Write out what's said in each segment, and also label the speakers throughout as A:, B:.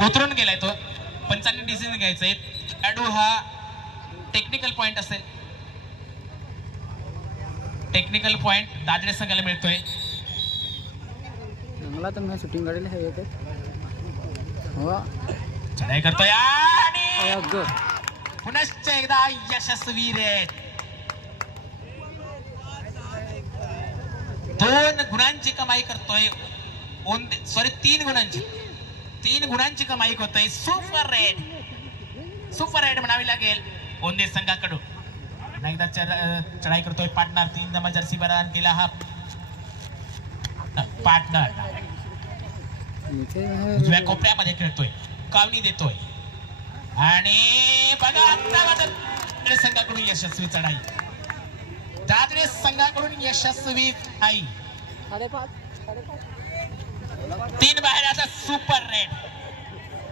A: उतरून गेलाय तो. पंचांनी डिसिजन घ्यायचंय. खेळाडू हा टेक्निकल पॉइंट असेल. टेक्निकल पॉइंट दादरे संघाला मिळतोय.
B: मला तर मी शूटिंग काढले आहे येते हो.
A: चढाई करतोय. आणि पुनश्च एकदा यशस्वी रे. दोन गुणांची कमाई करतोय. सॉरी तीन गुणांची. तीन गुणांची कमाई करतोय. सुपर रेड सुपर रेड म्हणावी लागेल. ओंदे संघाकडून. एकदा चढ- चढाई करतोय पार्टनर तीन दमा जर्सी बरान केला हा. पार्टनर उजव्या कोपऱ्यामध्ये खेळतोय. कावणी देतोय. आणि बघा आता संघाकडून यशस्वी चढाई. दादरे संघाकडून यशस्वी आई. तीन बाहेर आता सुपर रेड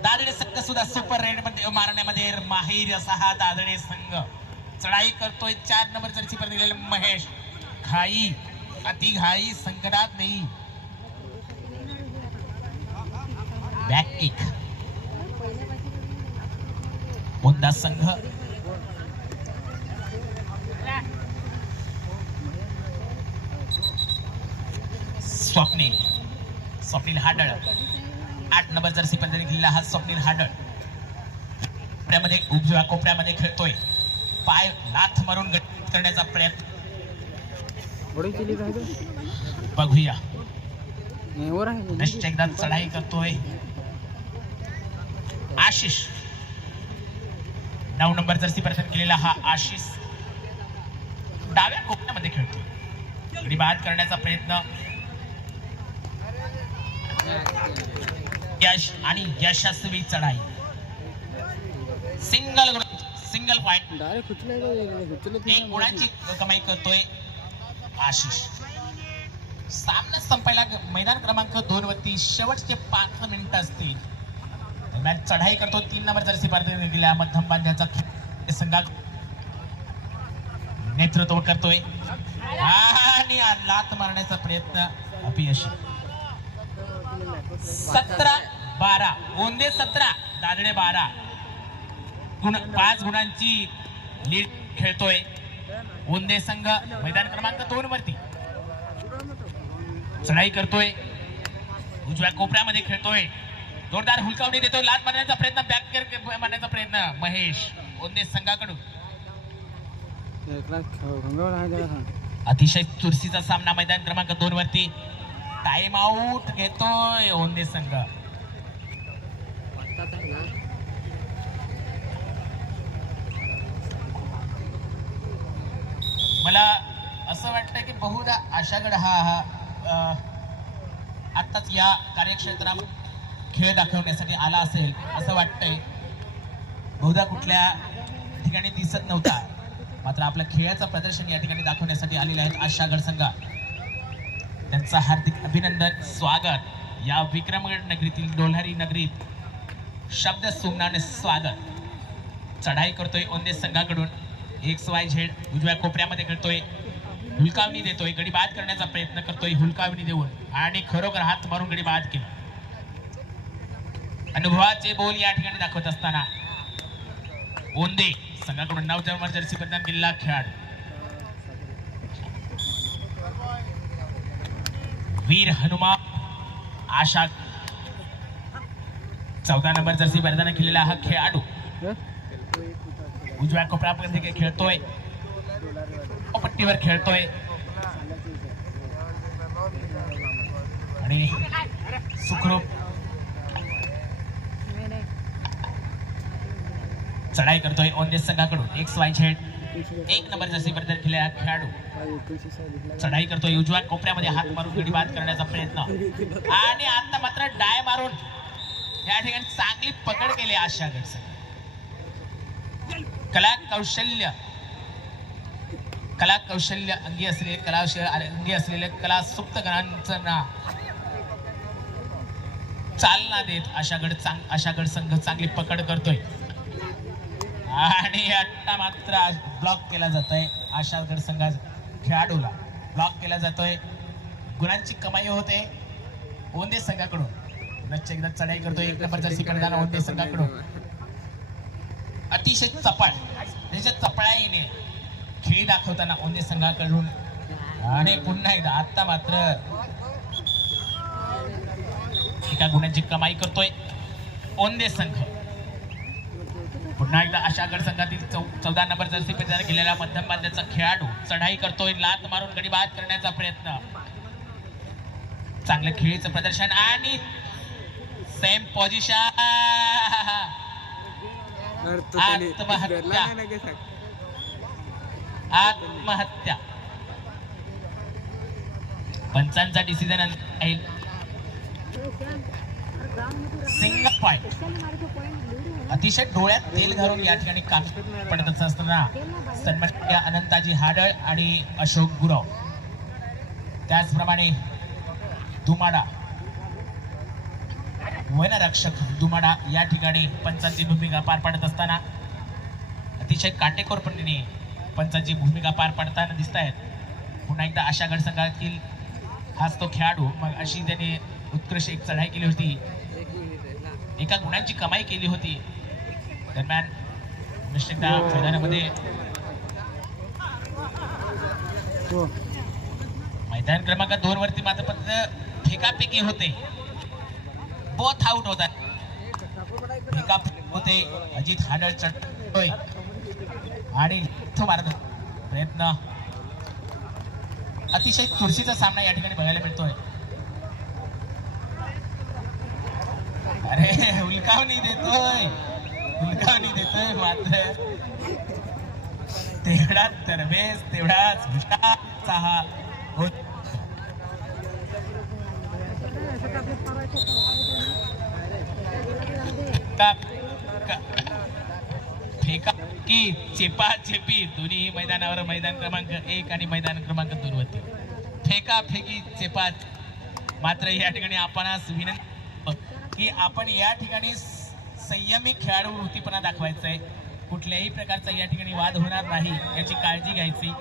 A: दादडे संघ सुद्धा सुपर रेडमध्ये मारण्यामध्ये माहीर असा हा दादडे संघ. चढाई करतोय चार नंबर चर्ची पर दिलेले महेश. घाई. अति घाई संकटात नाही. बॅक किक संघ. स्वप्नील स्वप्नील हाडळ. आठ नंबर जर्सी पद्धतीने किल्ला हा स्वप्नील हाडळ. कोपऱ्यामध्ये उजव्या कोपऱ्यामध्ये खेळतोय. पाय लाथ मारून गट करण्याचा प्रयत्न. बघूया. एकदा चढाई करतोय. आशिष. नऊ नंबर जर्सी प्रदान केलेला हा आशिष. डाव्या कोपऱ्यामध्ये खेळतो बाद करण्याचा प्रयत्न. यश आणि यशस्वी चढाई. सिंगल सिंगल पॉइंट एक गुणांची कमाई करतोय आशिष. सामना संपायला मैदान क्रमांक दोन वरती शेवटचे पाच मिनिटं असतील. दरम्यान चढाई करतो. तीन नंबर जर्सी पार्टी गेल्या मध्यम बांध्याचा संघात नेतृत्व करतोय. आणि लात मारण्याचा प्रयत्न अपयशी सतरा बारा. ओंदे सतरा दादडे बारा. गुण पाच गुणांची लीड खेळतोय. ओंदे संघ मैदान क्रमांक दोन वरती. चढाई करतोय. उजव्या कोपऱ्यामध्ये खेळतोय. जोरदार हुलकावणी देतोय. लात मारण्याचा प्रयत्न बॅक मारण्याचा प्रयत्न महेश. ओंदे संघाकडून. अतिशय चुरशीचा सामना मैदान क्रमांक दोन वरती. टाइम आउट घेतोय ओंदे संघ. मला असं वाटतं की बहुधा आशागड हा हा आत्ताच या कार्यक्षेत्रामध्ये खेळ दाखवण्यासाठी आला असेल असं वाटतंय. बहुधा कुठल्या ठिकाणी दिसत नव्हता. मात्र आपलं खेळाचं प्रदर्शन या ठिकाणी दाखवण्यासाठी आलेले आहेत आशागड संघ. त्यांचं हार्दिक अभिनंदन स्वागत. या विक्रमगड नगरीतील डोल्हारी नगरीत शब्द सुमनाने स्वागत. चढाई करतोय ओंदे संघाकडून. एक्स वाय झेड उजव्या कोपऱ्यामध्ये करतोय हुलकावणी देतोय गडी बाद करण्याचा प्रयत्न करतोय हुलकावणी देऊन. आणि खरोखर हात मारून गडी बाद केला. अनुभवाचे बोल या ठिकाणी दाखवत असताना ओंदे संघाकडून नऊ जर्सी प्रदान केलेला खेळाडू. वीर हनुमान आशा चौदा नंबर जर्सी प्रदान केलेला हा खेळाडू उजव्या कोपऱ्यामध्ये खेळतोय. पट्टीवर खेळतोय. आणि सुखरूप चढाई करतोय ओंदे संघाकडून. एक स्वाय झेड एक नंबर जर्सी बद्दल खेळलेला खेळाडू. चढाई करतोय. उजव्या कोपऱ्यामध्ये हात मारून गडी बाद करण्याचा प्रयत्न. आणि आता मात्र डाय मारून या ठिकाणी चांगली पकड केली आशा गडसंघ कला कौशल्य. कला कौशल्य अंगी असलेले कला अंगी असलेले कला सुप्त गणांचं ना चालना देत आशागड चांग आशागड संघ चांगली पकड करतोय. आणि आता मात्र ब्लॉक केला जातोय. आशागड संघा खेळाडूला ब्लॉक केला जातोय. गुणांची कमाई होते ओंदे संघाकडून. पुनश्च एकदा चढाई करतो एक नंबर जर्सी करताना होते संघाकडून. अतिशय चपळ. त्याच्या चपळाईने खेळी दाखवताना ओंदे संघाकडून. आणि पुन्हा एकदा आता मात्र एका गुणांची कमाई करतोय ओंदे संघ. पुन्हा एकदा अशा गड संघातील चौ चौदा नंबर जर्सी परिधान केलेला मध्यम बांध्याचा खेळाडू चढाई करतोय लात मारून गडी बाद करण्याचा प्रयत्न. चांगलं खेळीचं प्रदर्शन आणि सेम पोझिशन आत्महत्या. आत्महत्या. पंचांचा डिसिजन आहे सिंगल पॉइंट अतिशय डोळ्यात तेल घालून या ठिकाणी काम पडत असताना सन्मान्य अनंताजी हाडळ आणि अशोक गुरव. त्याचप्रमाणे दुमाडा वनरक्षक दुमाडा या ठिकाणी पंचांची भूमिका पार पाडत असताना अतिशय काटेकोरपणे पंचांची भूमिका पार पाडताना दिसत आहेत पुन्हा एकदा अशा गडसंघातील हाच तो खेळाडू मग अशी त्याने उत्कृष्ट एक चढाई केली होती.
B: एका
A: गुणांची कमाई केली होती. दरम्यान निश्चितता मैदानामध्ये मैदान क्रमांक दोन वरती मात्र फक्त फेकाफेकी होते. बोथ आउट होतात. फेकाफेकी होते. अजित हाडळ चढतोय. आणि तो मारत प्रयत्न. अतिशय चुरशीचा सामना या ठिकाणी बघायला मिळतोय. अरे उलकावणी देतोय. उलकावणी देतोय मात्र. तेवढाच तरबेज तेवढाच हुशारचा हा होत का- का- फेका की चेपा चेपी दोन्ही मैदानावर मैदान क्रमांक एक आणि मैदान क्रमांक दोन वरती. फेका फेकी चेपा मात्र या ठिकाणी आपणास विनंती की आपण या ठिकाणी संयमी खेळाडू वृत्तीपणा दाखवायचा आहे कुठल्याही प्रकारचा या ठिकाणी वाद होणार नाही याची काळजी घ्यायची.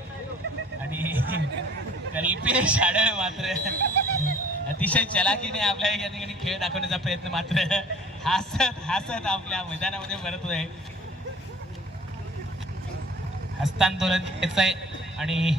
A: आणि कल्पेश आडळ मात्र. अतिशय चलाकीने आपल्या या ठिकाणी खेळ दाखवण्याचा प्रयत्न मात्र हसत हसत आपल्या मैदानामध्ये परतोय आहे हस्तांदोलन आहे आणि